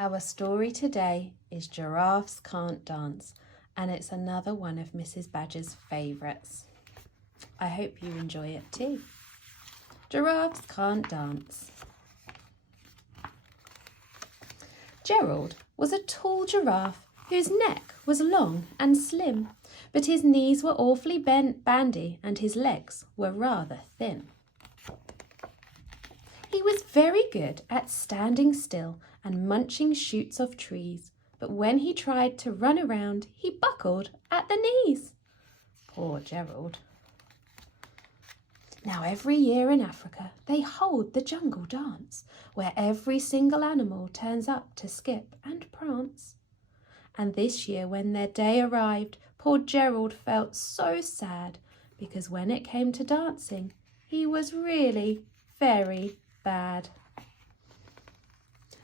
Our story today is Giraffes Can't Dance, and it's another one of Mrs. Badger's favourites. I hope you enjoy it too. Giraffes Can't Dance. Gerald was a tall giraffe whose neck was long and slim, but his knees were awfully bandy and his legs were rather thin. He was very good at standing still and munching shoots of trees, but when he tried to run around, he buckled at the knees. Poor Gerald. Now every year in Africa they hold the jungle dance, where every single animal turns up to skip and prance. And this year when their day arrived, poor Gerald felt so sad, because when it came to dancing, he was really very bad.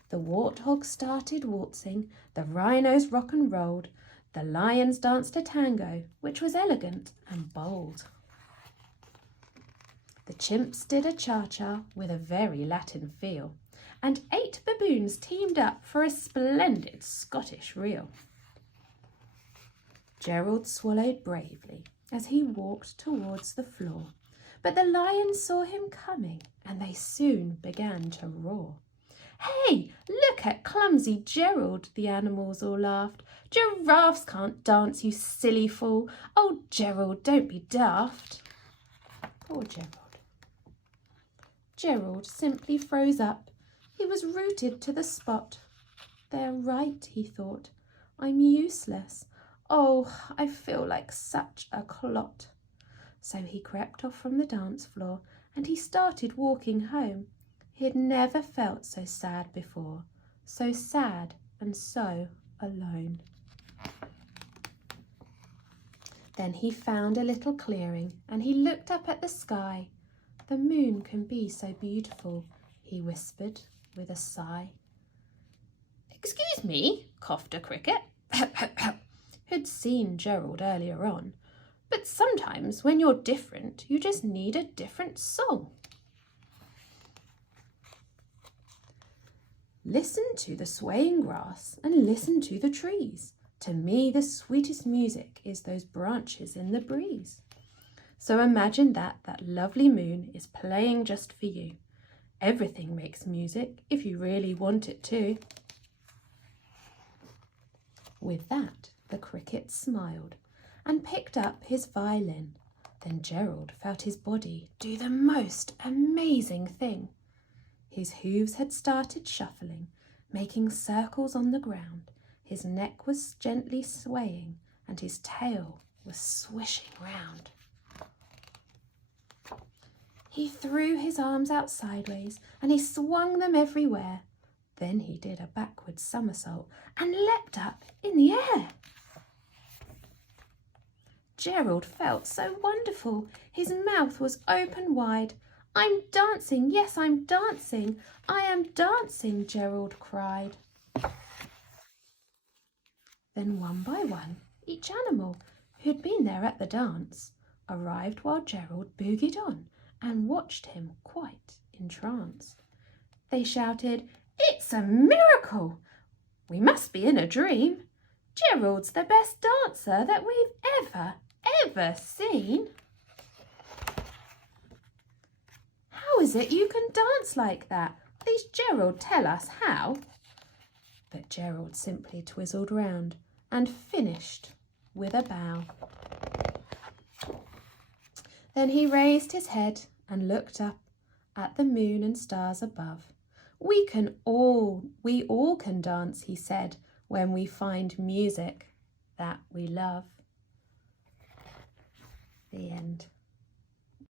The warthogs started waltzing, the rhinos rock and rolled, the lions danced a tango, which was elegant and bold. The chimps did a cha-cha with a very Latin feel, and 8 baboons teamed up for a splendid Scottish reel. Gerald swallowed bravely as he walked towards the floor, but the lions saw him coming and they soon began to roar. "Hey, look at clumsy Gerald," the animals all laughed. "Giraffes can't dance, you silly fool. Oh, Gerald, don't be daft." Poor Gerald. Gerald simply froze up. He was rooted to the spot. "They're right," he thought. "I'm useless. Oh, I feel like such a clot." So he crept off from the dance floor and he started walking home. He had never felt so sad before, so sad and so alone. Then he found a little clearing and he looked up at the sky. "The moon can be so beautiful," he whispered with a sigh. "Excuse me," coughed a cricket, who'd seen Gerald earlier on, "but sometimes when you're different, you just need a different song." "Listen to the swaying grass and listen to the trees. To me the sweetest music is those branches in the breeze. So imagine that lovely moon is playing just for you. Everything makes music if you really want it to." With that, the cricket smiled and picked up his violin. Then Gerald felt his body do the most amazing thing. His hooves had started shuffling, making circles on the ground. His neck was gently swaying and his tail was swishing round. He threw his arms out sideways and he swung them everywhere. Then he did a backward somersault and leapt up in the air. Gerald felt so wonderful. His mouth was open wide. "I'm dancing, yes, I'm dancing. I am dancing," Gerald cried. Then one by one, each animal who'd been there at the dance arrived while Gerald boogied on and watched him quite entranced. They shouted, "It's a miracle! We must be in a dream. Gerald's the best dancer that we've ever seen." "How is it you can dance like that? Please, Gerald, tell us how." But Gerald simply twizzled round and finished with a bow. Then he raised his head and looked up at the moon and stars above. We all can dance," he said, "when we find music that we love." The end.